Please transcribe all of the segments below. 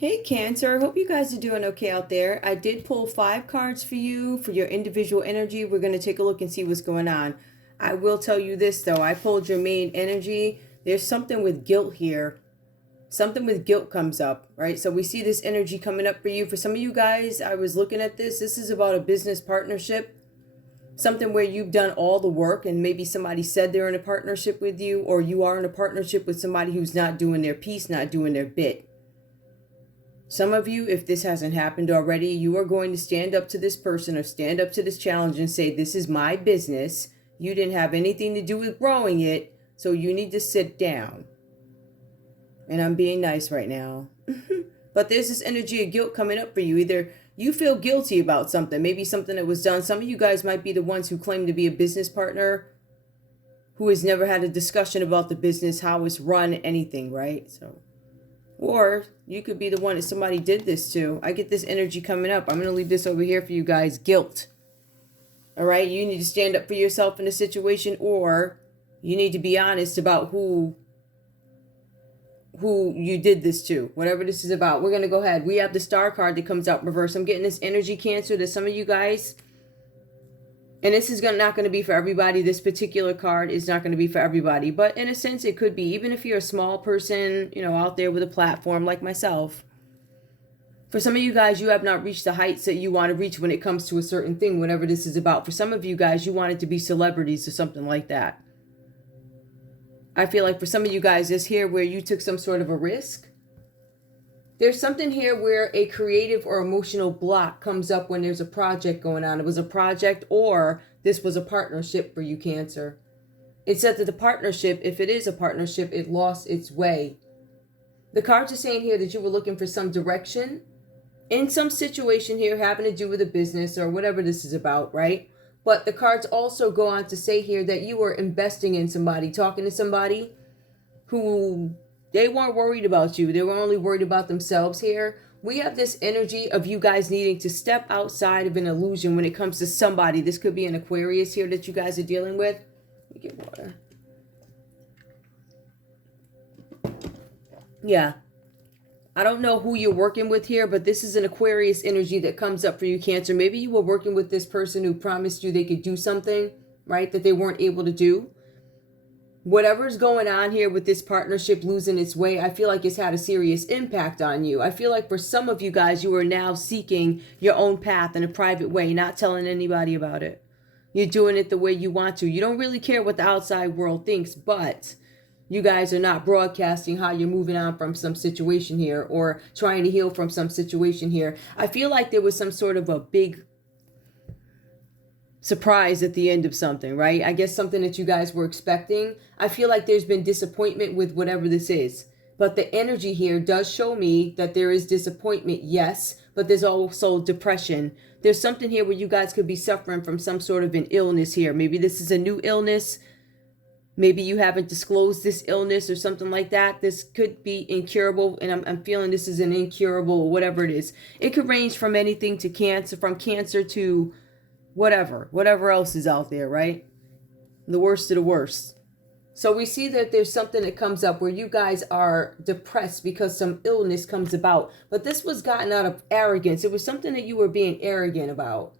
Hey Cancer, I hope you guys are doing okay out there. I did pull 5 cards for you for your individual energy. We're going to take a look and see what's going on. I will tell you this though, I pulled your main energy. There's something with guilt here. Something with guilt comes up, right? So we see this energy coming up for you. For some of you guys, I was looking at this. This is about a business partnership. Something where you've done all the work and maybe somebody said they're in a partnership with you, or you are in a partnership with somebody who's not doing their piece, not doing their bit. Some of you, if this hasn't happened already, you are going to stand up to this person or stand up to this challenge and say, this is my business. You didn't have anything to do with growing it, so you need to sit down. And I'm being nice right now. But there's this energy of guilt coming up for you. Either you feel guilty about something, maybe something that was done. Some of you guys might be the ones who claim to be a business partner who has never had a discussion about the business, how it's run, anything, right? So, or you could be the one that somebody did this to. I get this energy coming up. I'm going to leave this over here for you guys. Guilt. All right. You need to stand up for yourself in a situation, or you need to be honest about who you did this to, whatever this is about. We're going to go ahead. We have the star card that comes out reverse. I'm getting this energy, Cancer, that some of you guys, and this is not going to be for everybody. This particular card is not going to be for everybody, but in a sense it could be. Even if you're a small person, out there with a platform like myself. For some of you guys, you have not reached the heights that you want to reach when it comes to a certain thing, whatever this is about. For some of you guys, you wanted to be celebrities or something like that. I feel like for some of you guys, this here where you took some sort of a risk. There's something here where a creative or emotional block comes up when there's a project going on. It was a project, or this was a partnership for you, Cancer. It said that the partnership, if it is a partnership, it lost its way. The cards are saying here that you were looking for some direction in some situation here having to do with a business or whatever this is about, right? But the cards also go on to say here that you were investing in somebody, talking to somebody who they weren't worried about you. They were only worried about themselves here. We have this energy of you guys needing to step outside of an illusion when it comes to somebody. This could be an Aquarius here that you guys are dealing with. Let me get water. Yeah. I don't know who you're working with here, but this is an Aquarius energy that comes up for you, Cancer. Maybe you were working with this person who promised you they could do something, right, that they weren't able to do. Whatever's going on here with this partnership losing its way, I feel like it's had a serious impact on you. I feel like for some of you guys, you are now seeking your own path in a private way, not telling anybody about it. You're doing it the way you want to. You don't really care what the outside world thinks, but you guys are not broadcasting how you're moving on from some situation here or trying to heal from some situation here. I feel like there was some sort of a big surprise at the end of something, right? I guess something that you guys were expecting. I feel like there's been disappointment with whatever this is. But the energy here does show me that there is disappointment, yes, but there's also depression. There's something here where you guys could be suffering from some sort of an illness here. Maybe this is a new illness. Maybe you haven't disclosed this illness or something like that. This could be incurable, and I'm feeling this is an incurable or whatever it is. It could range from anything to cancer, from cancer to whatever else is out there, right? The worst of the worst. So we see that there's something that comes up where you guys are depressed because some illness comes about. But this was gotten out of arrogance. It was something that you were being arrogant about.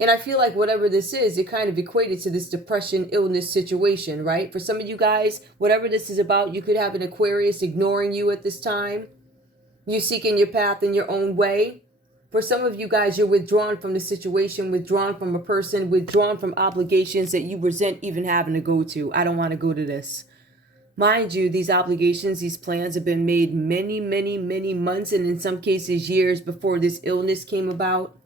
And I feel like whatever this is, it kind of equated to this depression, illness situation, right? For some of you guys, whatever this is about, you could have an Aquarius ignoring you at this time. You seeking your path in your own way. For some of you guys, you're withdrawn from the situation, withdrawn from a person, withdrawn from obligations that you resent even having to go to. I don't want to go to this. Mind you, these obligations, these plans have been made many, many, many months, and in some cases years before this illness came about.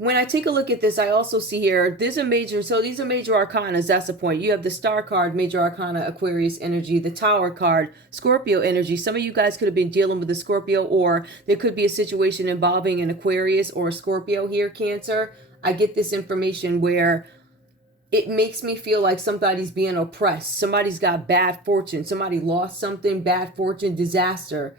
When I take a look at this, I also see here, these are major arcanas, that's the point. You have the star card, major arcana, Aquarius energy, the tower card, Scorpio energy. Some of you guys could have been dealing with a Scorpio, or there could be a situation involving an Aquarius or a Scorpio here, Cancer. I get this information where it makes me feel like somebody's being oppressed. Somebody's got bad fortune. Somebody lost something, bad fortune, disaster.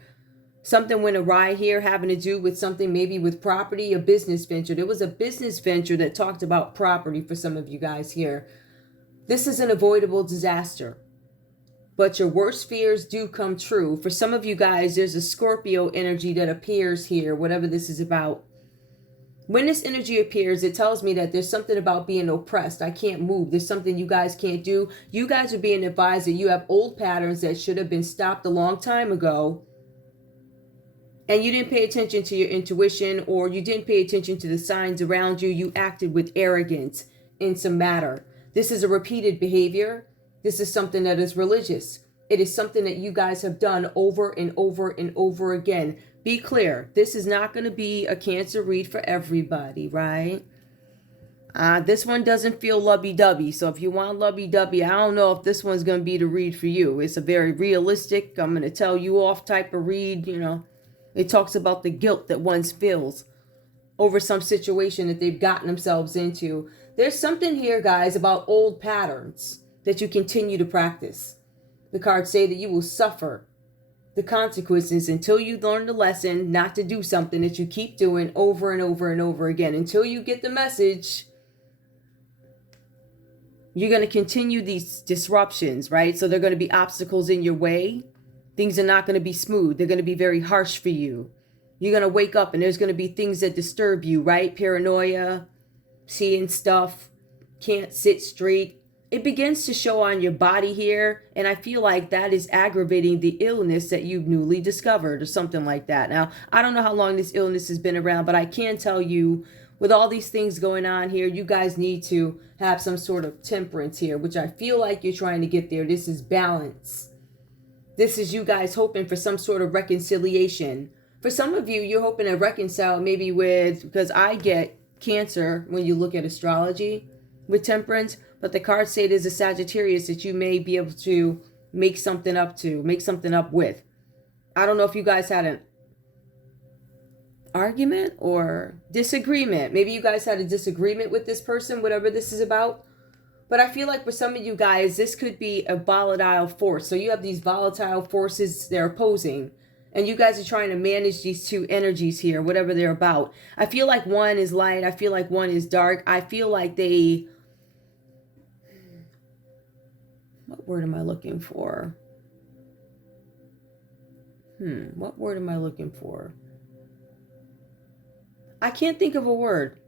Something went awry here having to do with something maybe with property, a business venture. There was a business venture that talked about property for some of you guys here. This is an avoidable disaster. but your worst fears do come true. For some of you guys, there's a Scorpio energy that appears here, whatever this is about. When this energy appears, it tells me that there's something about being oppressed. I can't move. There's something you guys can't do. You guys are being advised that you have old patterns that should have been stopped a long time ago. And you didn't pay attention to your intuition, or you didn't pay attention to the signs around you. You acted with arrogance in some matter. This is a repeated behavior. This is something that is religious. It is something that you guys have done over and over and over again. Be clear, this is not going to be a Cancer read for everybody, right? This one doesn't feel lovey-dovey. So if you want lovey-dovey, I don't know if this one's going to be the read for you. It's a very realistic, I'm going to tell you off type of read, you know. It talks about the guilt that one feels over some situation that they've gotten themselves into. There's something here, guys, about old patterns that you continue to practice. The cards say that you will suffer the consequences until you learn the lesson not to do something that you keep doing over and over and over again. Until you get the message, you're going to continue these disruptions, right? So there are going to be obstacles in your way. Things are not going to be smooth. They're going to be very harsh for you. You're going to wake up and there's going to be things that disturb you, right? Paranoia, seeing stuff, can't sit straight. It begins to show on your body here, and I feel like that is aggravating the illness that you've newly discovered or something like that. Now, I don't know how long this illness has been around, but I can tell you, with all these things going on here, you guys need to have some sort of temperance here, which I feel like you're trying to get there. This is balance. This is you guys hoping for some sort of reconciliation. For some of you, you're hoping to reconcile maybe with, because I get Cancer when you look at astrology with temperance, but the cards say there's a Sagittarius that you may be able to make something up with. I don't know if you guys had an argument or disagreement. Maybe you guys had a disagreement with this person, whatever this is about. But I feel like for some of you guys, this could be a volatile force. So you have these volatile forces they're opposing, and you guys are trying to manage these two energies here, whatever they're about. I feel like one is light. I feel like one is dark. I feel like they... What word am I looking for? What word am I looking for? I can't think of a word.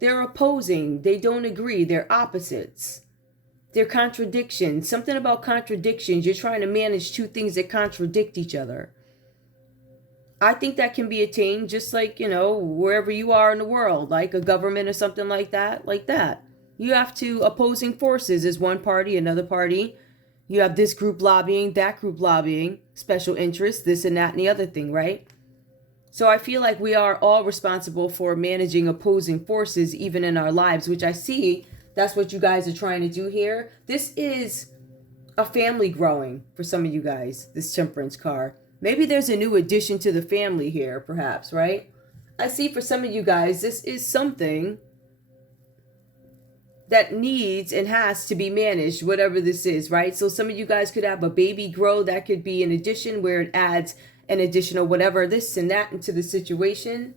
They're opposing. They don't agree. They're opposites. They're contradictions. Something about contradictions. You're trying to manage two things that contradict each other. I think that can be attained just like, you know, wherever you are in the world, like a government or something like that, You have two opposing forces. Is one party, another party. You have this group lobbying, that group lobbying, special interests, this and that and the other thing, right? So I feel like we are all responsible for managing opposing forces even in our lives, which I see that's what you guys are trying to do here. This is a family growing for some of you guys, this temperance card. Maybe there's a new addition to the family here, perhaps, right? I see for some of you guys, this is something that needs and has to be managed, whatever this is, right? So some of you guys could have a baby grow. That could be an addition where it adds an additional whatever, this and that into the situation.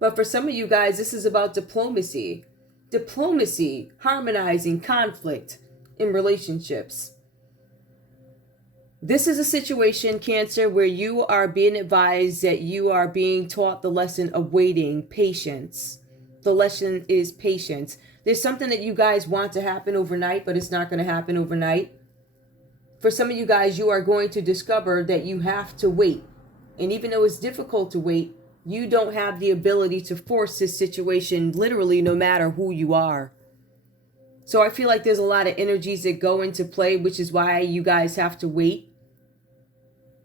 But for some of you guys, this is about diplomacy. Diplomacy, harmonizing conflict in relationships. This is a situation, Cancer, where you are being advised that you are being taught the lesson of waiting, patience. The lesson is patience. There's something that you guys want to happen overnight, but it's not going to happen overnight. For some of you guys, you are going to discover that you have to wait. And even though it's difficult to wait, you don't have the ability to force this situation, literally, no matter who you are. So I feel like there's a lot of energies that go into play, which is why you guys have to wait.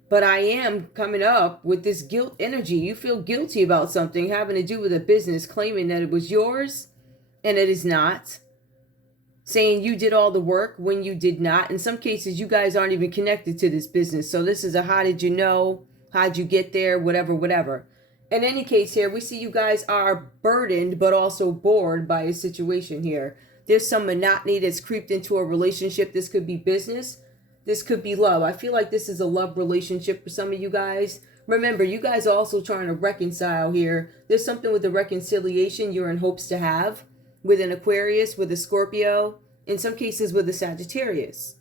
But I am coming up with this guilt energy. You feel guilty about something having to do with a business, claiming that it was yours and it is not. Saying you did all the work when you did not. In some cases, you guys aren't even connected to this business. So this is a how did you know? How'd you get there? Whatever. In any case here, we see you guys are burdened but also bored by a situation here. There's some monotony that's creeped into a relationship. This could be business. This could be love. I feel like this is a love relationship for some of you guys. Remember, you guys are also trying to reconcile here. There's something with the reconciliation you're in hopes to have with an Aquarius, with a Scorpio, in some cases with a Sagittarius.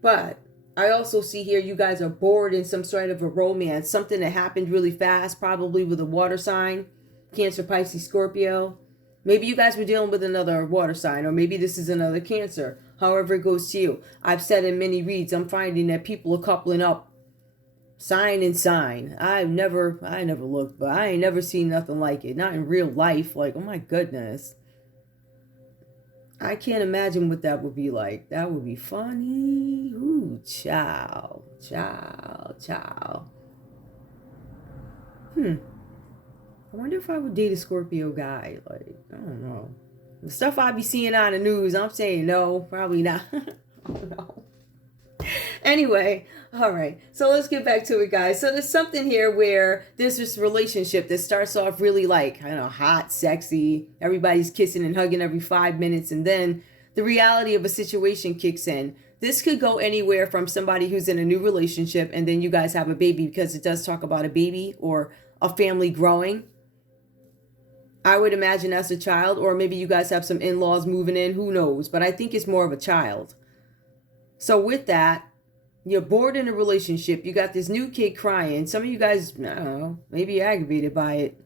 But I also see here you guys are bored in some sort of a romance, something that happened really fast, probably with a water sign, Cancer, Pisces, Scorpio. Maybe you guys were dealing with another water sign, or maybe this is another Cancer. However it goes to you. I've said in many reads, I'm finding that people are coupling up sign and sign. I never looked, but I ain't never seen nothing like it. Not in real life. Like, oh my goodness. I can't imagine what that would be like. That would be funny. Ooh, ciao. I wonder if I would date a Scorpio guy. Like, I don't know. The stuff I be seeing on the news, I'm saying no, probably not. I don't know. Anyway, all right. So let's get back to it, guys. So there's something here where there's this relationship that starts off really like, I don't know, hot, sexy. Everybody's kissing and hugging every 5 minutes. And then the reality of a situation kicks in. This could go anywhere from somebody who's in a new relationship and then you guys have a baby, because it does talk about a baby or a family growing. I would imagine as a child, or maybe you guys have some in-laws moving in, who knows? But I think it's more of a child. So with that, you're bored in a relationship. You got this new kid crying. Some of you guys, I don't know, maybe you're aggravated by it.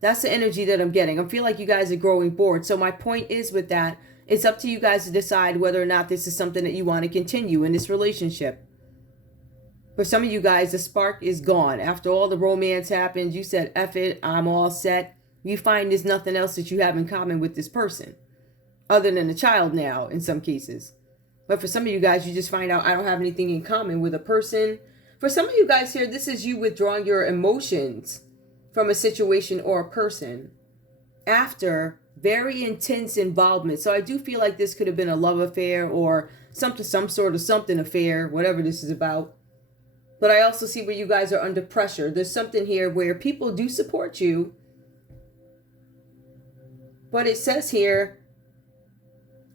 That's the energy that I'm getting. I feel like you guys are growing bored. So my point is with that, it's up to you guys to decide whether or not this is something that you want to continue in this relationship. For some of you guys, the spark is gone. After all the romance happened, you said, F it, I'm all set. You find there's nothing else that you have in common with this person, other than a child now in some cases. But for some of you guys, you just find out I don't have anything in common with a person. For some of you guys here, this is you withdrawing your emotions from a situation or a person after very intense involvement. So I do feel like this could have been a love affair or some sort of something affair, whatever this is about. But I also see where you guys are under pressure. There's something here where people do support you. But it says here,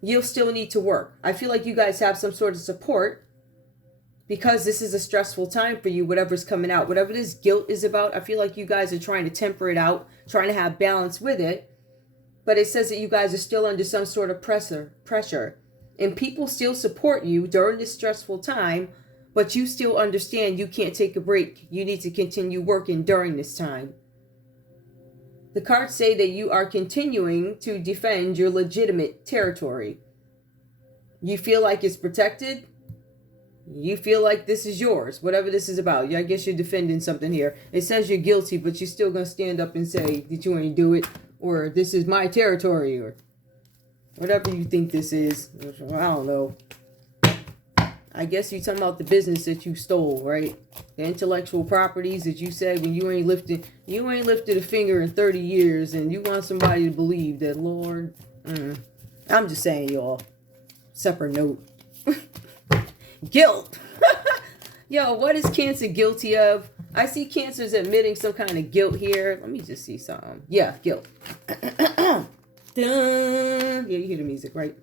you'll still need to work. I feel like you guys have some sort of support because this is a stressful time for you, whatever's coming out. Whatever this guilt is about, I feel like you guys are trying to temper it out, trying to have balance with it. But it says that you guys are still under some sort of pressure. And people still support you during this stressful time, but you still understand you can't take a break. You need to continue working during this time. The cards say that you are continuing to defend your legitimate territory. You feel like it's protected. You feel like this is yours, whatever this is about. I guess you're defending something here. It says you're guilty, but you're still going to stand up and say that you ain't do it, or this is my territory, or whatever you think this is. I don't know. I guess you're talking about the business that you stole, right? The intellectual properties that you said when you ain't lifted a finger in 30 years, and you want somebody to believe that, Lord. I'm just saying, y'all. Separate note. Guilt. Yo, what is Cancer guilty of? I see Cancer's admitting some kind of guilt here. Let me just see something. Yeah, guilt. Dun. Yeah, you hear the music, right?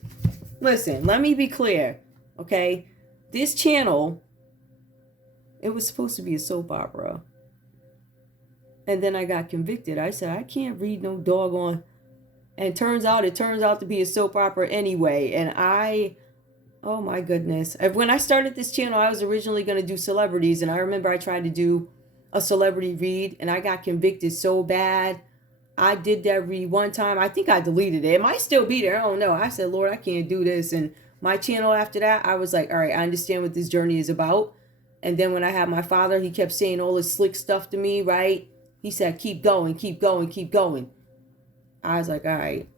Listen, let me be clear, okay? This channel, it was supposed to be a soap opera. And then I got convicted. I said, I can't read no doggone. And it turns out to be a soap opera anyway. And oh my goodness. When I started this channel, I was originally going to do celebrities. And I remember I tried to do a celebrity read. And I got convicted so bad. I did that read one time. I think I deleted it. It might still be there. I don't know. I said, Lord, I can't do this. And my channel after that, I was like, all right, I understand what this journey is about. And then when I had my father, he kept saying all this slick stuff to me, right? He said, keep going, keep going, keep going. I was like, all right.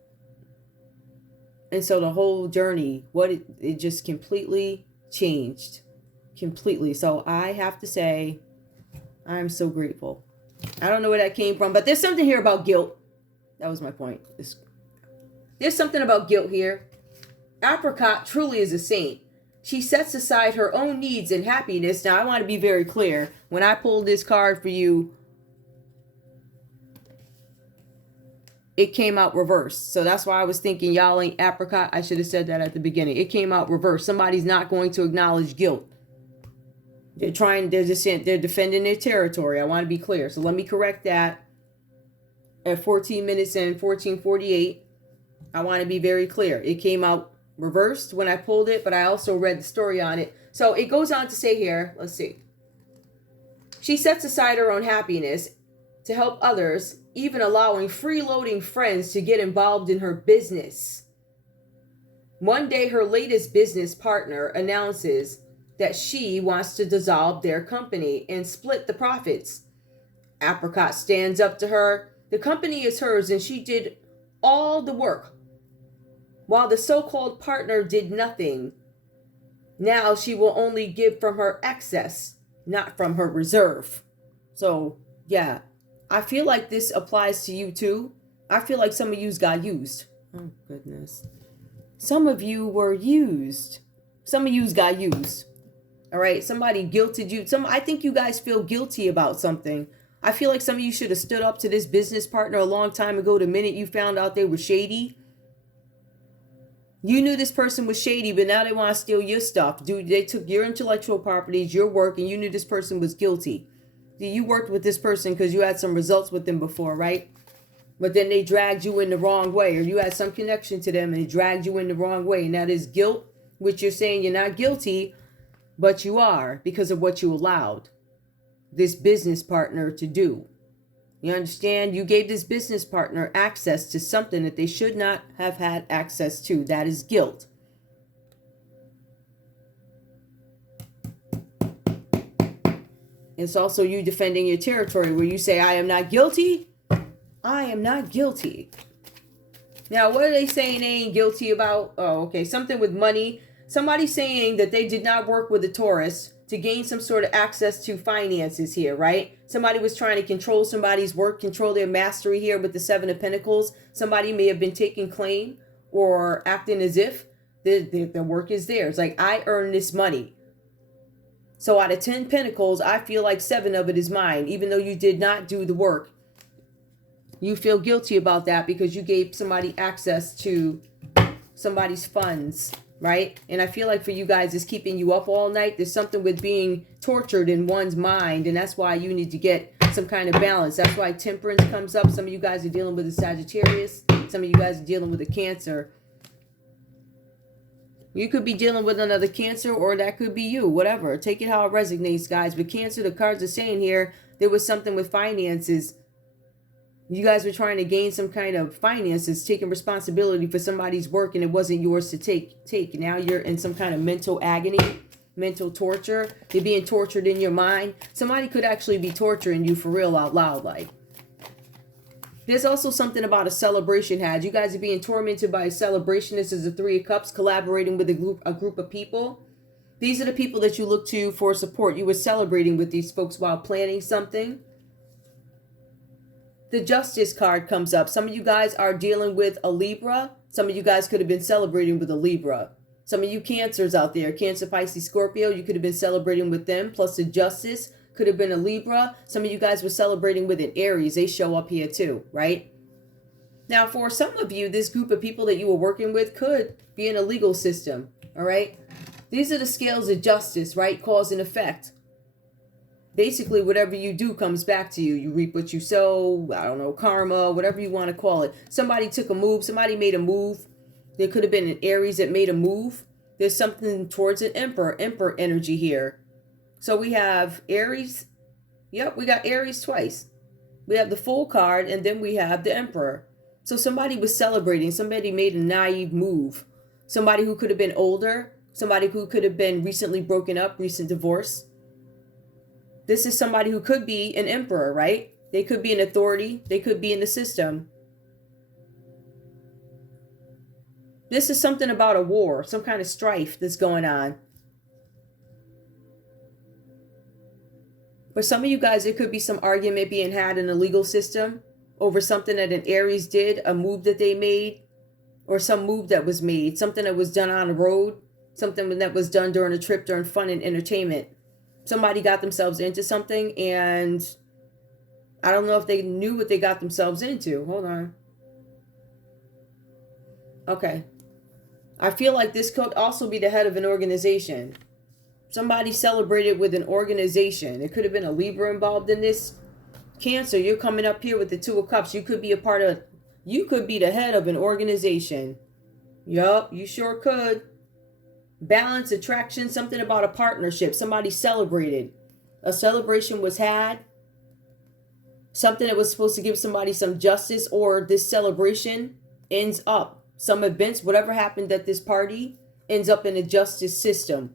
And so the whole journey, it just completely changed. Completely. So I have to say, I'm so grateful. I don't know where that came from, but there's something here about guilt. That was my point. There's something about guilt here. Apricot truly is a saint. She sets aside her own needs and happiness. Now, I want to be very clear. When I pulled this card for you, it came out reversed. So that's why I was thinking y'all ain't apricot. I should have said that at the beginning. It came out reversed. Somebody's not going to acknowledge guilt. They're defending their territory. I want to be clear. So let me correct that. At 14 minutes and 14:48, I want to be very clear. It came out reversed when I pulled it, but I also read the story on it. So it goes on to say here, let's see. She sets aside her own happiness to help others, even allowing freeloading friends to get involved in her business. One day, her latest business partner announces that she wants to dissolve their company and split the profits. Apricot stands up to her. The company is hers and she did all the work, while the so-called partner did nothing. Now she will only give from her excess, not from her reserve. So, yeah, I feel like this applies to you too. I feel like some of you got used. Oh, goodness. Some of you were used. Some of you got used. All right, somebody guilted you. I think you guys feel guilty about something. I feel like some of you should have stood up to this business partner a long time ago the minute you found out they were shady. You knew this person was shady, but now they want to steal your stuff. Dude, they took your intellectual properties, your work, and you knew this person was guilty. You worked with this person because you had some results with them before, right? But then they dragged you in the wrong way, or you had some connection to them and they dragged you in the wrong way. And that is guilt, which you're saying you're not guilty, but you are because of what you allowed this business partner to do. You understand? You gave this business partner access to something that they should not have had access to. That is guilt. It's also you defending your territory where you say, I am not guilty. I am not guilty. Now, what are they saying they ain't guilty about? Oh, okay. Something with money. Somebody saying that they did not work with a Taurus to gain some sort of access to finances here, right? Somebody was trying to control somebody's work, control their mastery here with the Seven of Pentacles. Somebody may have been taking claim or acting as if the work is theirs. Like, I earned this money. So out of 10 Pentacles, I feel like 7 of it is mine, even though you did not do the work. You feel guilty about that because you gave somebody access to somebody's funds, right? And I feel like for you guys, it's keeping you up all night. There's something with being tortured in one's mind, and that's why you need to get some kind of balance. That's why temperance comes up. Some of you guys are dealing with a Sagittarius. Some of you guys are dealing with a Cancer. You could be dealing with another Cancer, or that could be you, whatever. Take it how it resonates, guys. But Cancer, the cards are saying here, there was something with finances. You guys were trying to gain some kind of finances, taking responsibility for somebody's work, and it wasn't yours to take. Now you're in some kind of mental agony, mental torture. You're being tortured in your mind. Somebody could actually be torturing you for real out loud, like. There's also something about a celebration had. You guys are being tormented by a celebration. This is the Three of Cups, collaborating with a group of people. These are the people that you look to for support. You were celebrating with these folks while planning something. The Justice card comes up. Some of you guys are dealing with a Libra. Some of you guys could have been celebrating with a Libra. Some of you Cancers out there, Cancer, Pisces, Scorpio, you could have been celebrating with them. Plus the Justice could have been a Libra. Some of you guys were celebrating with an Aries. They show up here too, right? Now, for some of you, this group of people that you were working with could be in a legal system, all right? These are the scales of justice, right? Cause and effect. Basically, whatever you do comes back to you. You reap what you sow. I don't know, karma, whatever you want to call it. Somebody took a move. Somebody made a move. There could have been an Aries that made a move. There's something towards an Emperor energy here. So we have Aries. Yep, we got Aries twice. We have the Fool card, and then we have the Emperor. So somebody was celebrating. Somebody made a naive move. Somebody who could have been older. Somebody who could have been recently broken up, recent divorce. This is somebody who could be an emperor, right? They could be an authority. They could be in the system. This is something about a war, some kind of strife that's going on. For some of you guys, there could be some argument being had in the legal system over something that an Aries did, a move that they made, or some move that was made, something that was done on the road, something that was done during a trip, during fun and entertainment. Somebody got themselves into something, and I don't know if they knew what they got themselves into. Hold on. Okay. I feel like this could also be the head of an organization. Somebody celebrated with an organization. There could have been a Libra involved in this. Cancer, you're coming up here with the Two of Cups. You could be you could be the head of an organization. Yup, you sure could. balance, attraction, something about a partnership. Somebody celebrated. A celebration was had. Something that was supposed to give somebody some justice, or this celebration ends up, some events, whatever happened at this party ends up in a justice system.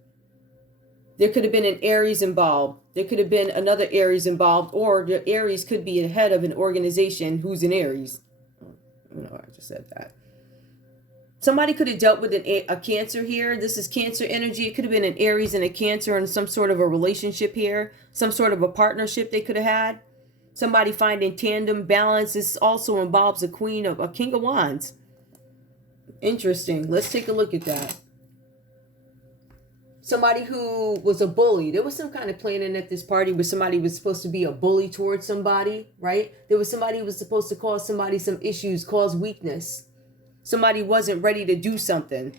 There could have been an Aries involved. There could have been another Aries involved, or the Aries could be the head of an organization who's an Aries. No, I just said that. Somebody could have dealt with a Cancer here. This is Cancer energy. It could have been an Aries and a Cancer in some sort of a relationship here, some sort of a partnership they could have had. Somebody finding tandem balance. This also involves a King of Wands. Interesting. Let's take a look at that. Somebody who was a bully. There was some kind of planning at this party where somebody was supposed to be a bully towards somebody, right? There was somebody who was supposed to cause somebody some issues, cause weakness. Somebody wasn't ready to do something.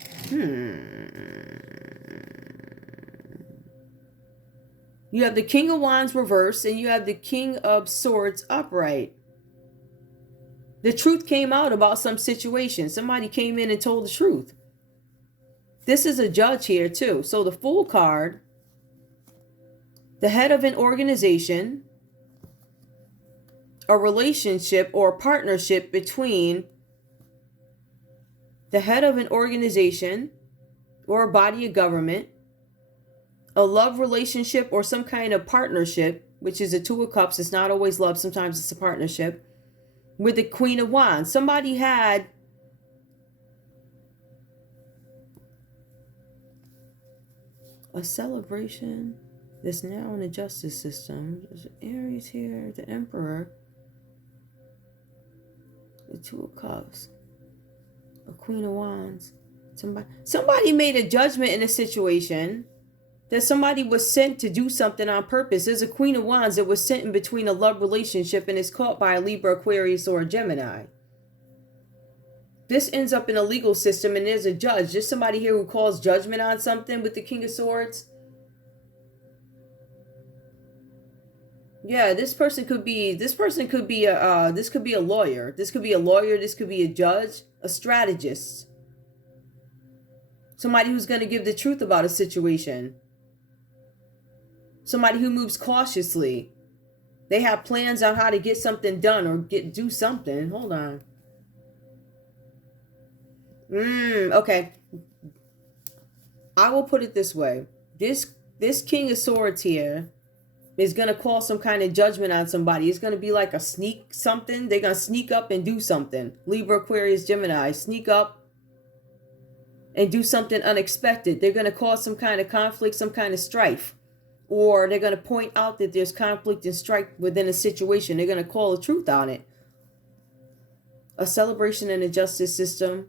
You have the King of Wands reversed, and you have the King of Swords upright. The truth came out about some situation. Somebody came in and told the truth. This is a judge here too. So the Fool card, the head of an organization, a relationship or partnership between the head of an organization or a body of government, a love relationship or some kind of partnership, which is a Two of Cups. It's not always love. Sometimes it's a partnership with the Queen of Wands. Somebody had a celebration that's now in the justice system. There's Aries here, the Emperor, the Two of Cups, a Queen of Wands. Somebody made a judgment in a situation that somebody was sent to do something on purpose. There's a Queen of Wands that was sent in between a love relationship and is caught by a Libra, Aquarius, or a Gemini. This ends up in a legal system, and there's a judge. There's somebody here who calls judgment on something with the King of Swords. Yeah, this could be a lawyer. This could be a lawyer. This could be a judge, a strategist. Somebody who's going to give the truth about a situation. Somebody who moves cautiously. They have plans on how to get something done or do something. Hold on. Okay. I will put it this way. This King of Swords here is going to call some kind of judgment on somebody. It's going to be like a sneak something. They're going to sneak up and do something. Libra, Aquarius, Gemini. Sneak up and do something unexpected. They're going to cause some kind of conflict, some kind of strife. Or they're going to point out that there's conflict and strife within a situation. They're going to call the truth on it. A celebration in the justice system.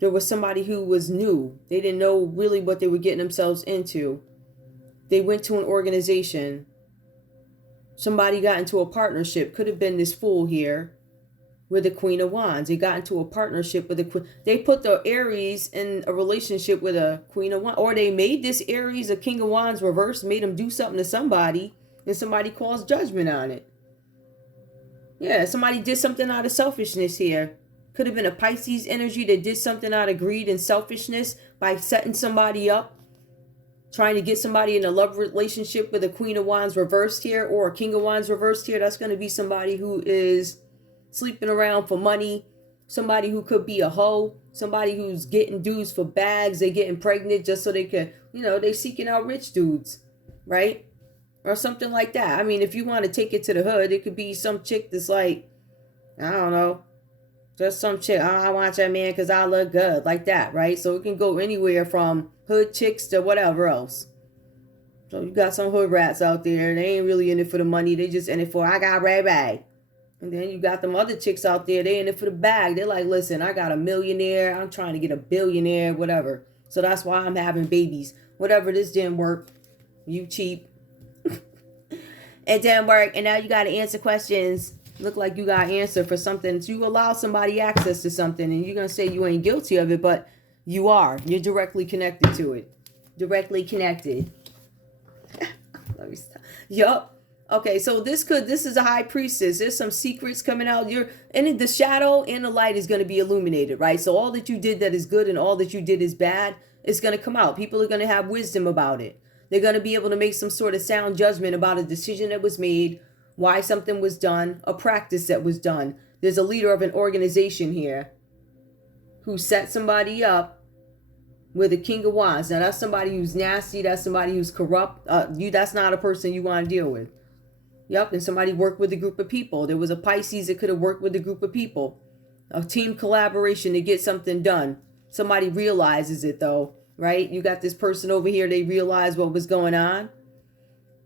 There was somebody who was new. They didn't know really what they were getting themselves into. They went to an organization. Somebody got into a partnership. Could have been this Fool here with the Queen of Wands. They got into a partnership with the Queen. They put the Aries in a relationship with a Queen of Wands. Or they made this Aries a King of Wands reverse, made him do something to somebody, and somebody calls judgment on it. Yeah, somebody did something out of selfishness here. Could have been a Pisces energy that did something out of greed and selfishness by setting somebody up, trying to get somebody in a love relationship with a Queen of Wands reversed here or a King of Wands reversed here. That's going to be somebody who is sleeping around for money, somebody who could be a hoe, somebody who's getting dudes for bags, they getting pregnant just so they can, they seeking out rich dudes, right? Or something like that. I mean, if you want to take it to the hood, it could be some chick that's like, I don't know, just some chick, I want that man because I look good, like that, right? So it can go anywhere from hood chicks to whatever else. So you got some hood rats out there, they ain't really in it for the money, they just in it for, I got a red bag. And then you got them other chicks out there, they in it for the bag. They're like, listen, I got a millionaire, I'm trying to get a billionaire, whatever. So that's why I'm having babies. Whatever, this didn't work. You cheap. It didn't work, and now you got to answer questions. Look like you got an answer for something. So you allow somebody access to something, and you're going to say you ain't guilty of it, but you are. You're directly connected to it. Directly connected. Let me stop. Yup. Okay, so this is a high priestess. There's some secrets coming out. And the shadow and the light is going to be illuminated, right? So all that you did that is good and all that you did is bad, it's going to come out. People are going to have wisdom about it. They're going to be able to make some sort of sound judgment about a decision that was made, why something was done, a practice that was done. There's a leader of an organization here who set somebody up with a King of Wands. Now, that's somebody who's nasty. That's somebody who's corrupt. That's not a person you want to deal with. Yep, and somebody worked with a group of people. There was a Pisces that could have worked with a group of people. A team collaboration to get something done. Somebody realizes it, though, right? You got this person over here. They realized what was going on.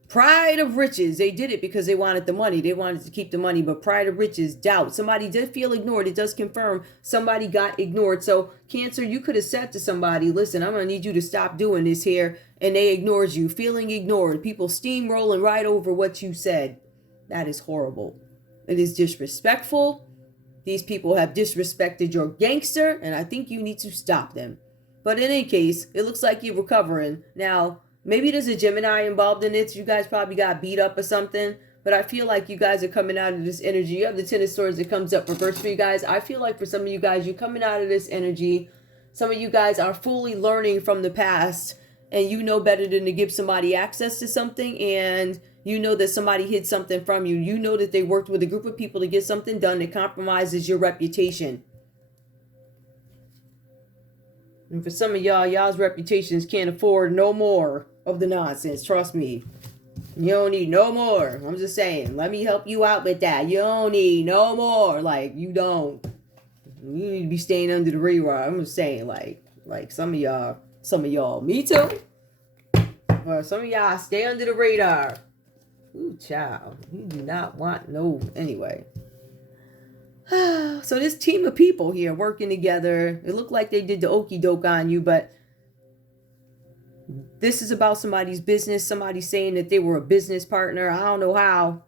Pride of riches. They did it because they wanted the money. They wanted to keep the money. But pride of riches, doubt. Somebody did feel ignored. It does confirm somebody got ignored. So Cancer, you could have said to somebody, listen, I'm going to need you to stop doing this here. And they ignored you. Feeling ignored. People steamrolling right over what you said. That is horrible. It is disrespectful. These people have disrespected your gangster. And I think you need to stop them. But in any case, it looks like you're recovering. Now, maybe there's a Gemini involved in it. So you guys probably got beat up or something. But I feel like you guys are coming out of this energy. You have the Ten of Swords that comes up reverse for you guys. I feel like for some of you guys, you're coming out of this energy. Some of you guys are fully learning from the past. And you know better than to give somebody access to something. And you know that somebody hid something from you. You know that they worked with a group of people to get something done that compromises your reputation. And for some of y'all, y'all's reputations can't afford no more of the nonsense. Trust me. You don't need no more. I'm just saying. Let me help you out with that. You don't need no more. Like, you don't. You need to be staying under the radar. I'm just saying, like some of y'all. Me too. Or some of y'all stay under the radar. Ooh, child. You do not want no. Anyway. So this team of people here working together, it looked like they did the okie doke on you, but this is about somebody's business. Somebody saying that they were a business partner. I don't know how.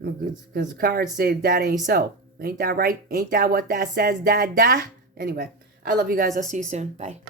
Because the card said that ain't so. Ain't that right? Ain't that what that says? Da. Anyway, I love you guys. I'll see you soon. Bye.